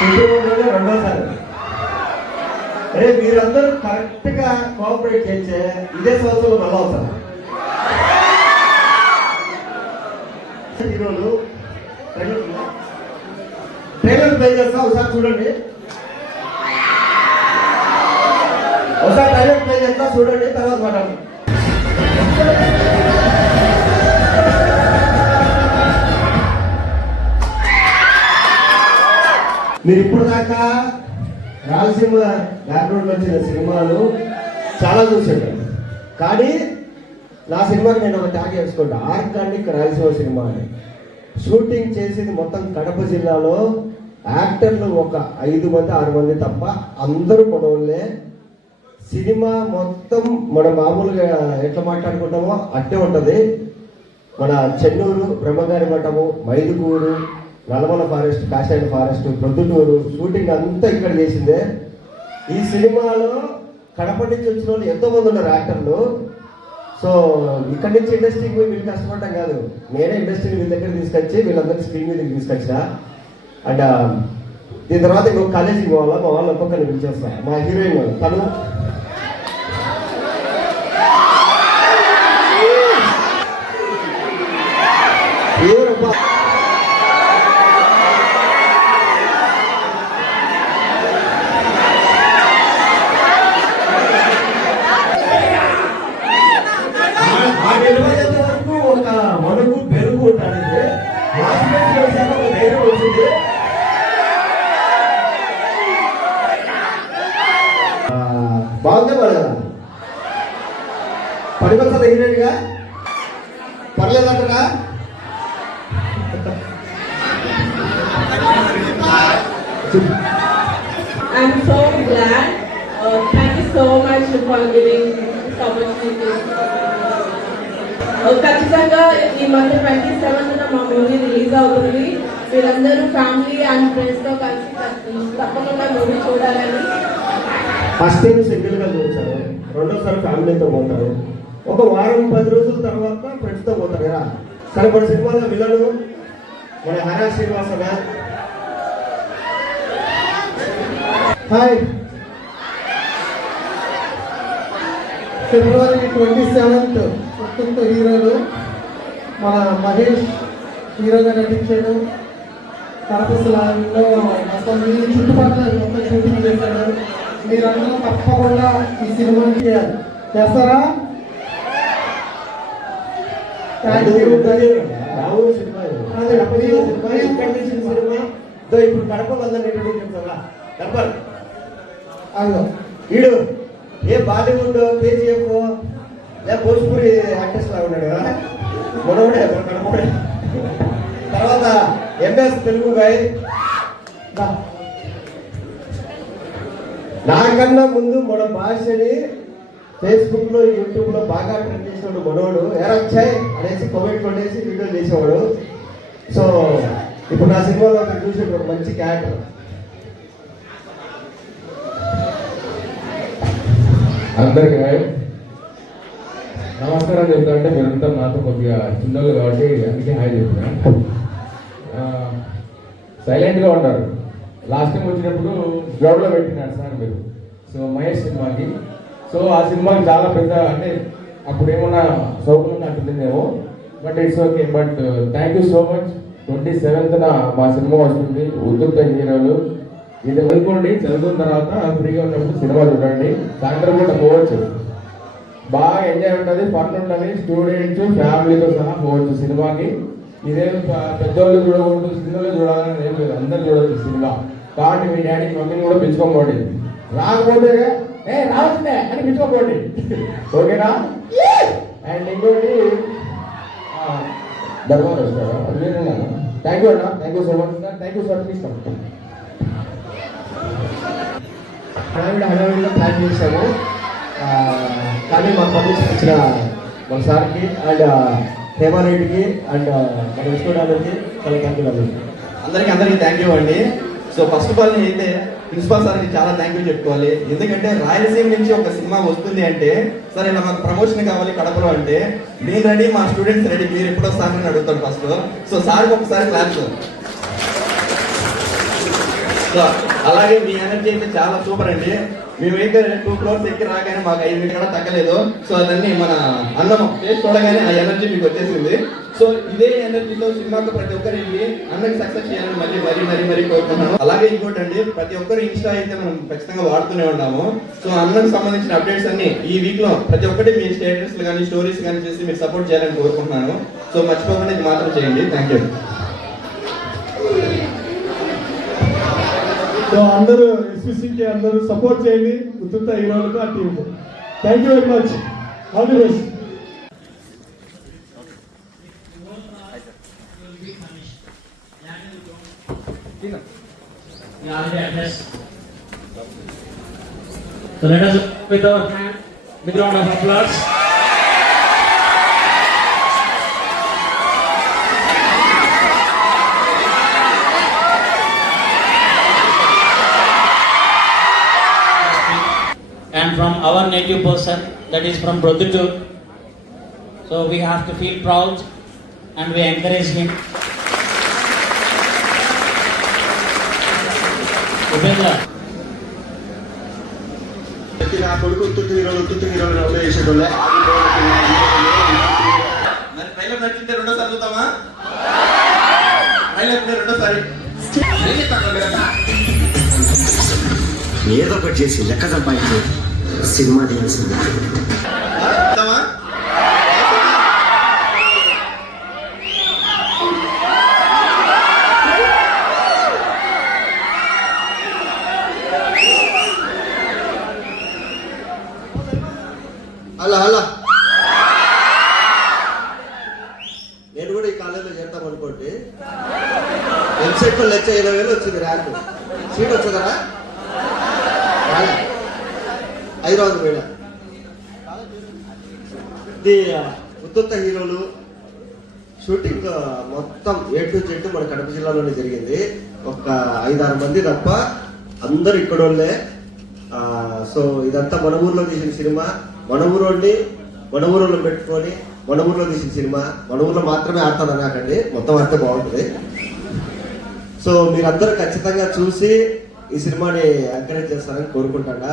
రెండోసారి. అరే మీరందరూ కరెక్ట్ గా కోఆపరేట్ చేస్తే ఇదే సంవత్సరం మళ్ళీ అవుతారు. హీరోలు ట్రైలర్ ప్లే చేస్తా, ఒకసారి చూడండి. ఒకసారి ట్రైలర్ ప్లే చేస్తా చూడండి, తర్వాత మాట్లాడు. మీరు ఇప్పుడు దాకా రాయలసీమ బ్యాక్గ్రౌండ్ వచ్చిన సినిమాలు చాలా చూసాడు, కానీ నా సినిమాకి నేను ఒక ట్యాగ్ వేసుకోండి, ఆర్గానిక్ రాయలసీమ సినిమా అని. షూటింగ్ చేసింది మొత్తం కడప జిల్లాలో. యాక్టర్లు ఒక 5 మంది 6 మంది తప్ప అందరూ మనోళ్ళే. సినిమా మొత్తం మన మామూలుగా ఎట్లా మాట్లాడుకుంటామో అట్టే ఉంటుంది. మన చెన్నూరు బ్రహ్మగారి మఠము, మైదుగూరు, నల్లమల ఫారెస్ట్, కాషాయ ఫారెస్ట్, ప్రొద్దుటూరు షూటింగ్ అంతా ఇక్కడ చేసిందే. ఈ సినిమాలో కడప నుంచి వచ్చిన వాళ్ళు ఎంతో మంది ఉన్నారు యాక్టర్లు. సో ఇక్కడి నుంచి ఇండస్ట్రీకి పోయి వీళ్ళు కష్టపడటం కాదు, నేనే ఇండస్ట్రీని వీళ్ళ దగ్గర తీసుకొచ్చి వీళ్ళందరినీ స్క్రీన్ మీదకి తీసుకొచ్చిన. అండ్ దీని తర్వాత ఇంకొక కాలేజీకి పోవాలా, మా వాళ్ళు ఒక్కొక్కరిని పిలిచేస్తా. మా హీరోయిన్ తను ఒక మనుగు పెరుగు ఉంటానంటే ధైర్యం వచ్చింది. బాగుందే కదా, పడిపోతుంది హీరోయిన్ గా, పర్లేదంటరా. I'm so glad. Thank you so much for giving this opportunity. ఖచ్చితంగా ఈ మంత్ 27న మా మూవీ రిలీజ్ అవుతుంది. మీరందరూ ఫ్యామిలీ అండ్ ఫ్రెండ్స్తో కలిసి తప్పకుండా మూవీ చూడాలని. ఫస్ట్ టైం సింగిల్గా చూస్తారు, రెండోసారి ఫ్యామిలీతో పోతారు, ఒక వారం 10 రోజుల తర్వాత ఫ్రెండ్స్తో పోతారు కదా. సరే మన సినిమాలో విలను మన హరా శ్రీనివాస. హాయ్, ఫిబ్రవరి 27th కొత్త హీరోలు మన మహేష్ హీరోగా నటించాడు. కడప స్లాంగ్లో మొత్తం మీ చుట్టుపక్కల మొత్తం షూటింగ్ చేశాడు. మీరందరూ తప్పకుండా ఈ సినిమాకి చేస్తారా? Thank you. ఇప్పుడు కడప అదో వీడు ఏ బాలీవుడ్ కేజీఎఫ్ లే భోజ్పూరి ఆర్టిస్ట్ లాగా ఉన్నాడు కదా, మనోడే కడపడే. తర్వాత ఎంఎస్ తెలుగు గాయ. నాకన్నా ముందు మన భాషని ఫేస్బుక్ లో యూట్యూబ్ లో బాగా ట్రెండ్ చేసినాడు మనోడు. ఎరచ్చాయి అనేసి కామెంట్ కొట్టేసి వీడియో చేసేవాడు. సో ఇప్పుడు నా సినిమాలో చూసి ఒక మంచి క్యారెక్టర్. అందరికీ నమస్కారం చెప్తా. అంటే మీరంతా నాతో కొద్దిగా చిన్నోళ్ళు కాబట్టి అందుకే హాయ్ చెప్తున్నా. సైలెంట్గా ఉంటారు. లాస్ట్ టైం వచ్చినప్పుడు గ్రౌండ్లో పెట్టినాడు సార్ మీరు, సో మహేష్ సినిమాకి. సో ఆ సినిమాకి చాలా పెద్ద, అంటే అప్పుడు ఏమన్నా సౌకర్యం అంటుందేమో, but it's okay. But thank you so much. 27న మా సినిమా వస్తుంది, ఉద్దుత హీరోలు. ఇది అనుకోండి, చదువుకున్న తర్వాత ఫ్రీగా ఉన్నప్పుడు సినిమా చూడండి. సాయంత్రం కూడా పోవచ్చు, బాగా ఎంజాయ్ ఉంటుంది, ఫన్ ఉంటుంది. స్టూడెంట్స్ ఫ్యామిలీతో సహా పోవచ్చు సినిమాకి. ఇదేం పెద్దోళ్ళు చూడకూడదు, సినిమాలో చూడాలని ఏం లేదు, అందరు చూడవచ్చు సినిమా. కాబట్టి మీ డాడీ మమ్మీని కూడా పిలుచుకోకండి, రాకపోతే రావచ్చునే అని పిలుచుకోకండి, ఓకేనా? అండ్ ఇంకోటి ధర్మాలు వస్తారా? థ్యాంక్ యూ అన్న, thank you so much sir, thank you sir. తీసుకోండి. హడావిడిగా ప్లాన్ చేశాము, కానీ మా పర్మిషన్ ఇచ్చిన మన సార్కి అండ్ హేమారెడ్డికి అండ్ మన విష్ణుడానికి చాలా థ్యాంక్ యూ. అందరికీ థ్యాంక్ యూ అండి. సో ఫస్ట్ ఆఫ్ ఆల్ అయితే ప్రిన్సిపాల్ సార్కి చాలా థ్యాంక్ యూ చెప్పుకోవాలి. ఎందుకంటే రాయలసీమ నుంచి ఒక సినిమా వస్తుంది అంటే, సరే ఇలా మాకు ప్రమోషన్ కావాలి కడపలో అంటే, నేను రెడీ, మా స్టూడెంట్స్ రెడీ, మీరు ఎప్పుడో సార్ అని అడుగుతాడు ఫస్ట్. సో సార్కి ఒకసారి క్లాస్. సో అలాగే మీ ఎనర్జీ అయితే చాలా సూపర్ అండి. మేమైతే 2 ఫ్లోర్స్ ఎక్కి రాగానే మాకు 5 మినిట్ కూడా తగ్గలేదు. సో అదన్నీ మన అన్నం టేస్ట్ చూడగానే ఆ ఎనర్జీ మీకు వచ్చేసింది. సో ఇదే ఎనర్జీతో సినిమాకు ప్రతి ఒక్కరు వెళ్ళి అన్నకి సక్సెస్ చేయాలని మరీ కోరుకుంటున్నాను. అలాగే ఇంకోటి అండి, ప్రతి ఒక్కరు ఇన్స్టా అయితే మనం ఖచ్చితంగా వాడుతూనే ఉన్నాము. సో అన్నకు సంబంధించిన అప్డేట్స్ అన్ని ఈ వీక్ లో ప్రతి ఒక్కటి మీ స్టేటస్ కానీ స్టోరీస్ కానీ చేసి మీరు సపోర్ట్ చేయాలని కోరుకుంటున్నాను. సో మర్చిపోకుండా ఇది మాత్రం చేయండి. Thank you. సో అందరూ ఎస్పీసీకి అందరూ సపోర్ట్ చేయండి ఉత్తుత హీరోలకు ఆ టీంకు. Thank you very much. All the best. We already addressed. So let us with our hand, big round of applause. And from our native person, that is from Brodhutur. So we have to feel proud and we encourage him. Upendra. నా కొడుకు ఉత్తుత్తి హీరోలు round చేసేటోళ్ళే. మరి trailer నచ్చింటే రెండోసారి చూద్దామా? Trailer రెండోసారి ఏదో ఒకటి చేసి లెక్క సంపాదించి సినిమా తీయాల్సింది. చూద్దామా? అలా నేను కూడా ఈ కాలేజీలో చేద్దాం అనుకోండి. ఎంసెట్ లెక్క 20,000 వచ్చింది ర్యాంకు. సీట్ వచ్చేదా? 5,000. ఇది ఉత్తుత్త హీరోలు షూటింగ్ మొత్తం A to Z మన కడప జిల్లాలోనే జరిగింది. ఒక 5-6 మంది తప్ప అందరు ఇక్కడోళ్ళే. సో ఇదంతా మన ఊర్లో తీసిన సినిమా. మన ఊరోళ్ళు పెట్టుకొని మన ఊర్లో తీసిన సినిమా. మన ఊర్లో మాత్రమే ఆడతాను అనాకండి, మొత్తం ఆడితే బాగుంటుంది. సో మీరందరూ ఖచ్చితంగా చూసి ఈ సినిమాని ఎంకరేజ్ చేస్తారని కోరుకుంటాడా.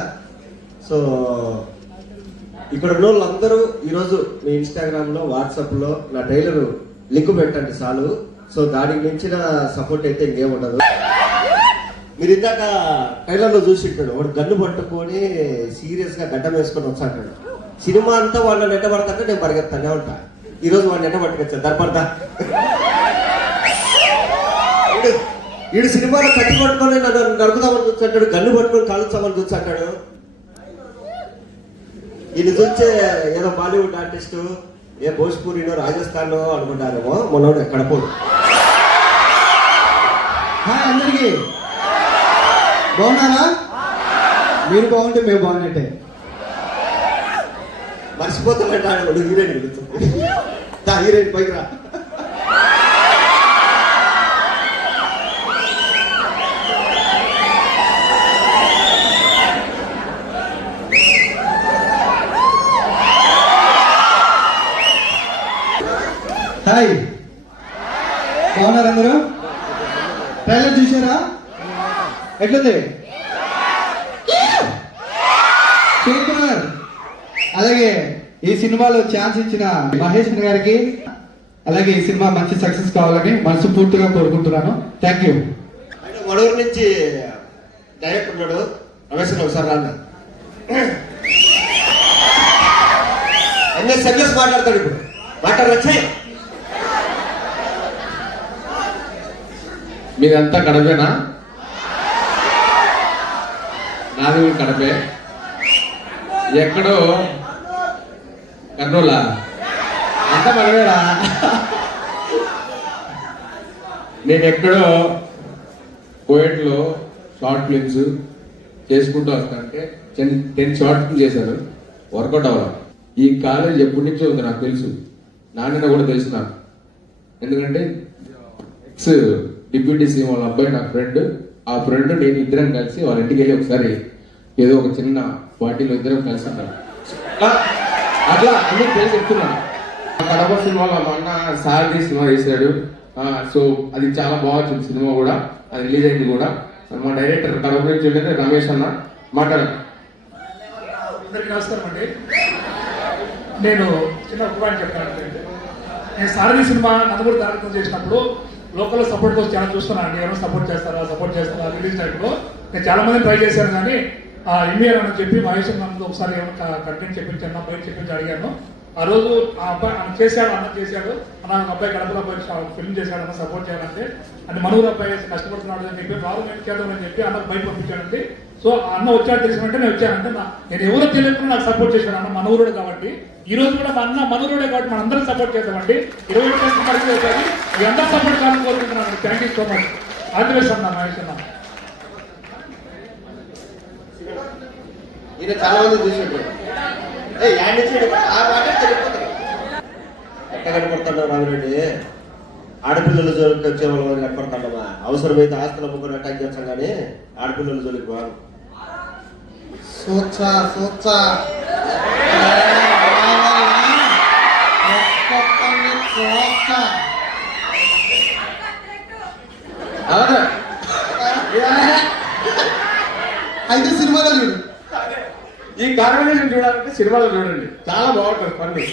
సో ఇక్కడ ఉన్న వాళ్ళందరూ ఈరోజు మీ ఇన్స్టాగ్రామ్లో వాట్సాప్లో నా ట్రైలర్ లింక్ పెట్టండి చాలు. సో దానికి మించిన సపోర్ట్ అయితే ఇంకేం ఉండదు. మీరు ఇందాక ట్రైలర్లో చూసి ఉంటాడు, వాడు గన్ను పట్టుకొని సీరియస్గా గడ్డం వేసుకొని వచ్చాడు. సినిమా అంతా వాళ్ళని నెట్ట పడతాంటే నేను పరిగెత్తానే ఉంటా. ఈరోజు వాడిని నెట్ట పట్టుకొచ్చా దర్పడతా. వీడు సినిమాలో కట్టి పట్టుకొని నన్ను నరుకుదామని చూస్తాడు, గన్ను పట్టుకొని కాలుస్తామని చూస్తాడు. ఈయన చూస్తే ఏదో బాలీవుడ్ ఆర్టిస్టు, ఏ భోజ్పూరినో రాజస్థానో అనుకుంటారేమో. మనోడు ఎక్కడ పోడు. హాయ్ అందరికీ, బాగున్నారా? మీరు బాగుంటే మేము బాగున్నట్టే. మర్చిపోతామంటే హీరోయిన్ వెళుతుంది. హీరోయిన్ పైకి రా. హాయ్, బాగున్నారు అందరూ? ట్రైలర్ చూసారా? ఎట్లుంది? సూపర్. అలాగే ఈ సినిమాలో ఛాన్స్ ఇచ్చిన మహేష్ గారికి, అలాగే ఈ సినిమా మంచి సక్సెస్ కావాలని మనస్ఫూర్తిగా కోరుకుంటున్నాను. Thank you. వడూరు నుంచి డైరెక్టర్ ఉన్నాడు, రమేష్ ఒకసారి రాన్న. అన్నీ సబ్జెక్ట్స్ మాట్లాడతాడు. ఇప్పుడు మాట్లాడచ్చే. మీదంతా కడపేనా? నాది కూడా కడపే. ఎక్కడో కర్నూలా? అంతా మనమేరా. నేను ఎక్కడో కోయట్లో షార్ట్ ఫిల్మ్స్ చేసుకుంటూ వస్తానంటే 10 షార్ట్ ఫిల్మ్ చేశాను, వర్కౌట్ అవ్వాలి. ఈ కాలేజ్ ఎప్పటి నుంచో ఉంది నాకు తెలుసు, నాన్న కూడా తెలుసు నాకు. ఎందుకంటే ఎక్స్ డిప్యూటీ సీఎం వాళ్ళ అబ్బాయి నా ఫ్రెండ్. ఆ ఫ్రెండ్ నేను ఇద్దరం కలిసి వాళ్ళ ఇంటికి వెళ్ళి ఒకసారి ఏదో ఒక చిన్న పార్టీలో ఇద్దరం కలిసి ఉంటాను. అట్లా అన్నీ తెలిసి చెప్తున్నాను. కడప సినిమాలో మా అన్న సారథి సినిమా చేశాడు. సో అది చాలా బాగా వచ్చింది సినిమా కూడా, అది రిలీజ్ అయింది కూడా. మా డైరెక్టర్ తన గురించి ఏంటంటే రమేష్ అన్న మాట్లాడారు. అందరికీ నమస్కారం అండి. నేను చిన్న ఉపమానం చెప్తాను. నేను సారథి సినిమా నందమూరి తారకం చేసినప్పుడు లోకల్ సపోర్ట్ కోసం చాలా చూస్తున్నాను అండి. ఎవరైనా సపోర్ట్ చేస్తారా రిలీజ్ టైంలో నేను చాలా మందిని ట్రై చేశాను. కానీ ఎంబీఆర్ అని చెప్పి మహేష్ నందు ఒకసారి ఏమైనా కంటెంట్ చెప్పించాను, బయట చెప్పించి అడిగాను. ఆ రోజు ఆ అబ్బాయి అన్న చేశాడు అన్న అబ్బాయి గడపలో ఫిల్మ్ చేశాడు అన్న సపోర్ట్ చేయాలంటే అంటే మనూరు అబ్బాయి కష్టపడుతున్నాడు అని చెప్పి బాబు నేను చేద్దామని చెప్పి అన్న బయట పంపించానండి. సో అన్న వచ్చాడు తెలిసినట్టే నేను వచ్చానంటే నేను ఎవరో తెలియకుండా నాకు సపోర్ట్ చేశాను అన్న మనూరుడు కాబట్టి. ఈ రోజు కూడా మా అన్న మనూరుడే కాబట్టి మన అందరం సపోర్ట్ చేద్దామండి. 27 పరిస్థితి అవుతుంది. మీ అందరూ సపోర్ట్ కావాలని కోరుకుంటున్నాను. Thank you so much. All the best అన్న మహేష్ అన్న. ఈయన చాలా మంది చూసినట్టు ఎట్ట కనపడుతున్నావు రామిరెడ్డి? ఆడపిల్లల జోలికి వచ్చే వాళ్ళ మీద కనపడతాడమ్మా. అవసరమైతే ఆస్తుల ముగ్గురు అటాక్ చేస్తాం కానీ ఆడపిల్లల జోలికి బాగు. అయితే సినిమాలో చూడు. ఈ కాంబినేషన్ చూడాలంటే సినిమాలో చూడండి, చాలా బాగుంటుంది పని.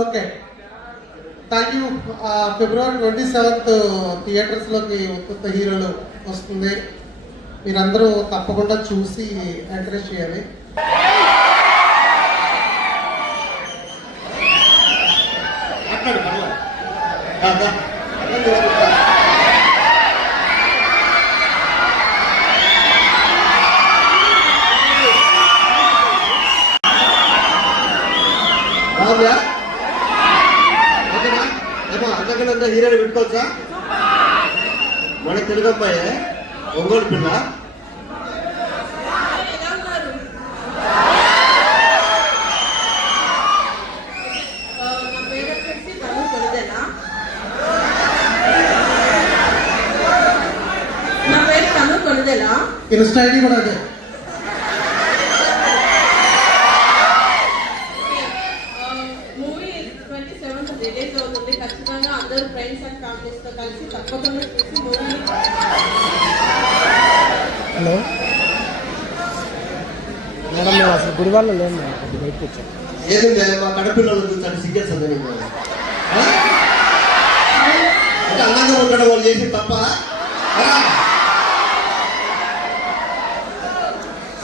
Okay, thank you. February 27th థియేటర్స్లోకి కొత్త హీరోలు వస్తుంది. మీరందరూ తప్పకుండా చూసి ఎంకరేజ్ చేయాలి. అంతకన్నా హీరోని పెట్టుకోవచ్చా? మన తెలుగు అమ్మాయి ఒంగోలు పిల్ల. నా పేరు తను కొనుదెలా. ఇన్స్టా ఐడి కూడా అదే. మూవీ 27th రిలీజ్ అవుతుంది. ఖచ్చితంగా అందరూ ఫ్రెండ్స్ అండ్ ఫ్యామిలీస్ తో కలిసి తప్పకుండా చూసి మూవీని. హలో మేడం, మేము అసలు గుడివాళ్ళ లేము, బయటకు వచ్చాం. ఏదండి మా కడపిల్లలు చూస్తాను సిగ్గేస్తుంది నీకు. అంటే అందంగా ఉండడం వాళ్ళు చేసి తప్ప.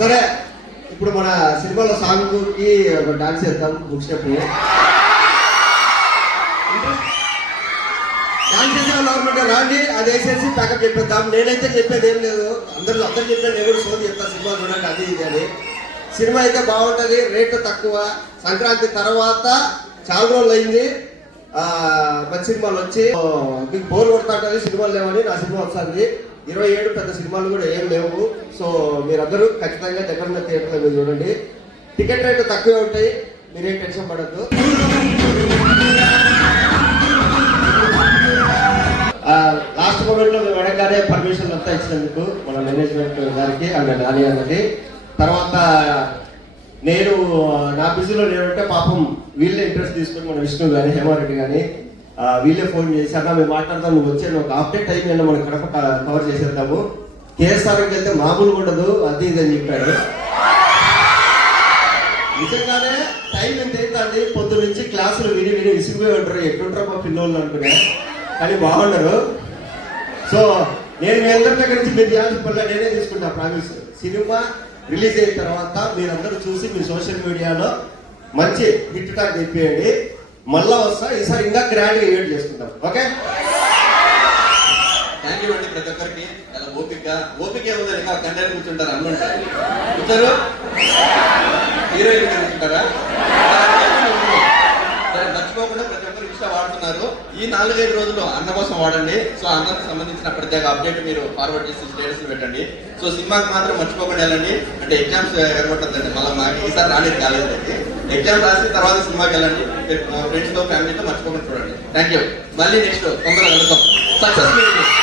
సరే, ఇప్పుడు మన సినిమాలో సాంగ్కి ఒక డాన్స్ చేద్దాం. బుక్ స్టెప్ డాన్స్ చేసే వాళ్ళు ఎవరుంటే రాండి, అది వేసేసి ప్యాకప్ చెప్పేద్దాం. నేనైతే చెప్పేది ఏం లేదు, అందరూ చెప్పాను. నేను కూడా షోది చెప్తా, సినిమా చూడండి అది ఇది అని. సినిమా అయితే బాగుంటుంది, రేటు తక్కువ. సంక్రాంతి తర్వాత చాలా రోజులు అయింది మంచి సినిమాలు వచ్చి. మీకు బోర్ కొడతా ఉంటుంది, సినిమాలు లేవని నా సినిమా వస్తుంది. 27 పెద్ద సినిమాలు కూడా ఏం లేవు. సో మీరందరూ ఖచ్చితంగా దగ్గర థియేటర్లో మీరు చూడండి. టికెట్ రేటు తక్కువే ఉంటాయి, మీరేం టెన్షన్ పడద్దు. లాస్ట్ మూమెంట్లో మేము అడగానే పర్మిషన్ అంతా ఇచ్చినందుకు మన మేనేజ్మెంట్ గారికి అండ్ నాని అన్నది. తర్వాత నేను నా బిజీలో నేనంటే పాపం వీళ్ళే ఇంట్రెస్ట్ తీసుకొని మన విష్ణు కానీ హేమారెడ్డి కానీ వీళ్ళే ఫోన్ చేసి అన్నా మేము మాట్లాడతాం, నువ్వు వచ్చే ఒక అప్డేట్ టైం అయినా మనం కడప కవర్ చేసేద్దాము. కేఎస్ఆర్కి వెళ్తే మామూలుగా ఉండదు అది ఇది అని చెప్పాడు. నిజంగానే టైం ఎంత అవుతుంది, పొద్దు నుంచి క్లాసులు విని విసిగిపోయి ఉంటారు. ఎట్లుంటారో మా పిల్లలు అనుకునే, కానీ బాగుండరు. సో నేను మీ అందరి దగ్గర నుంచి మీరు చేయాల్సిన పనులు నేనే తీసుకుంటా ప్రామిస్. సినిమా రిలీజ్ అయిన తర్వాత మీరందరూ చూసి మీ సోషల్ మీడియాలో మంచి హిట్ టాక్ చెప్పేయండి. మళ్ళా వస్తా, ఈసారి ఇంకా గ్రాండ్గా ఈవెంట్ చేసుకుంటాం. ఓకే, థ్యాంక్ యూ అండి ప్రతి ఒక్కరికి. చాలా ఓపిక ఏముంది, ఇంకా కంటెంట్ కూర్చుంటారు అనుకుంటారు. కూర్చోరు హీరోయిన్ కూర్చుంటారా? సరే, మర్చిపోకుండా ప్రతి ఒక్కరు ఇన్స్టా వాడుతున్నారు. ఈ 4-5 రోజులు అన్న కోసం వాడండి. సో అన్నకు సంబంధించిన ప్రత్యేక అప్డేట్ మీరు ఫార్వర్డ్ చేసి స్టేటస్ పెట్టండి. సో సినిమాకి మాత్రం మర్చిపోకుండా వెళ్ళండి. అంటే ఎగ్జామ్స్ ఎగరగొట్టద్దండి, మళ్ళీ మాకు ఈసారి రాలేదు కాలేదు. ఎగ్జామ్ రాసి తర్వాత సినిమాకి వెళ్ళండి. ఫ్రెండ్స్తో ఫ్యామిలీతో మర్చిపోకుండా చూడండి. Thank you. మళ్ళీ నెక్స్ట్ తొందరగా కలుద్దాం. సక్సెస్.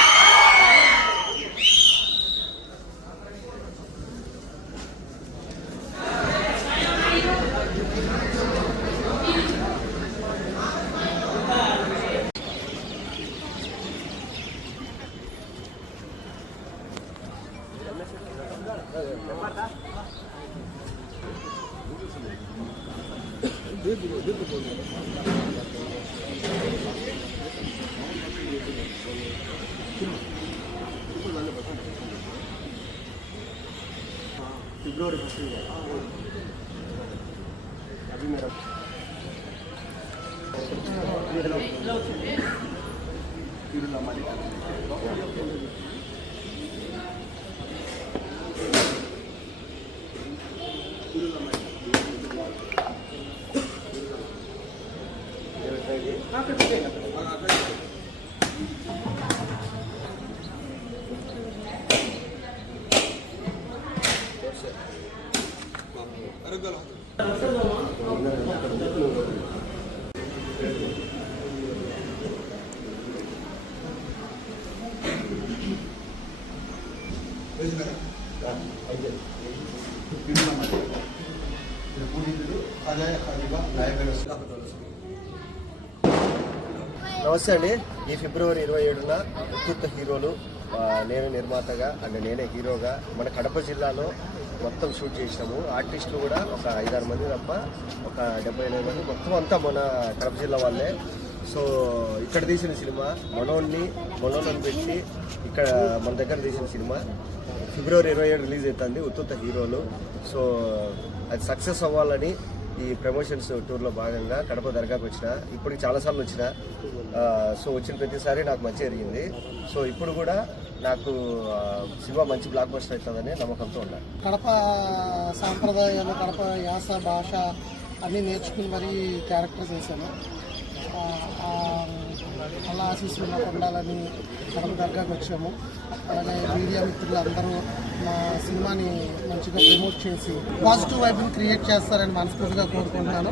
ఫిబ్రవరి 1 అవి మేడం నమస్తే అండి. ఈ ఫిబ్రవరి 27న ఉత్తుత్త హీరోలు నేను నిర్మాతగా అండ్ నేనే హీరోగా మన కడప జిల్లాలో మొత్తం షూట్ చేసినాము. ఆర్టిస్టులు కూడా ఒక 5-6 మంది తప్ప ఒక 70-80 మంది మొత్తం అంతా మన కడప జిల్లా వాళ్ళే. సో ఇక్కడ తీసిన సినిమా మనోళ్ళని పెట్టి ఇక్కడ మన దగ్గర తీసిన సినిమా ఫిబ్రవరి 27 రిలీజ్ అవుతుంది ఉత్తుత్త హీరోలు. సో అది సక్సెస్ అవ్వాలని ఈ ప్రమోషన్స్ టూర్లో భాగంగా కడప దర్గాకి వచ్చిన. ఇప్పటికి చాలాసార్లు వచ్చిన. సో వచ్చిన ప్రతిసారి నాకు మంచి జరిగింది. సో ఇప్పుడు కూడా నాకు సినిమా మంచి బ్లాక్ బస్టర్ అవుతుందని నమ్మకంతో ఉన్నాను. కడప సాంప్రదాయాలు, కడప యాస, భాష అన్నీ నేర్చుకుని మరీ క్యారెక్టర్ చేశాను. అలా ఆశీస్సులు నాకు ఉండాలని కడప దర్గాకి వచ్చాము. అలాగే మీడియా మిత్రులు అందరూ మా సినిమాని మంచిగా ప్రమోట్ చేసి పాజిటివ్ వైబ్ని క్రియేట్ చేస్తారని మనస్ఫూర్తిగా కోరుకుంటున్నాను.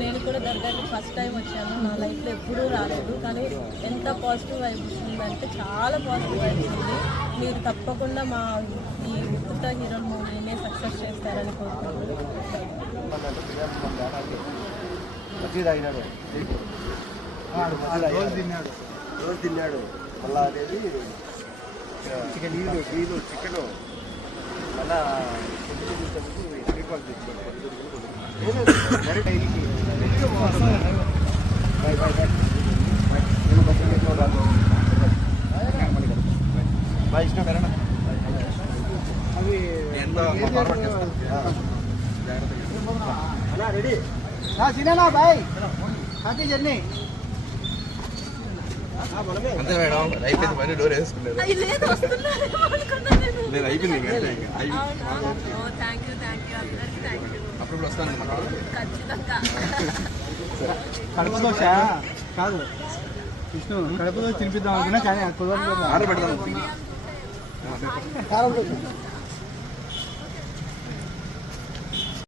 నేను కూడా దర్గాకి ఫస్ట్ టైం వచ్చాను. నా లైఫ్లో ఎప్పుడూ రాలేదు, కానీ ఎంత పాజిటివ్ వైబ్స్ ఉందంటే చాలా పాజిటివ్ వైబ్స్ ఉంది. మీరు తప్పకుండా మా ఈ ఉత్తుత్త హీరోల మూవీని సక్సెస్ చేస్తారని కోరుకుంటున్నాను. రోజు తిన్నాడు మళ్ళా అనేది చికెన్ మళ్ళా స్వీట్ బాక్స్ బాయ్ ఇష్టం కరెనా అవి రెడీ సినేనా బాయ్ హ్యాపీ జర్నీ. అంతే మేడం, అయిపోయింది. మళ్ళీ డోర్ వేసుకున్నారు. నేను అయిపోయింది. అప్పుడు వస్తాను కడప కాదు విష్ణు, కడప తినిపిద్దాం అనుకున్నా కానీ ఆర్డర్ పెడతాను.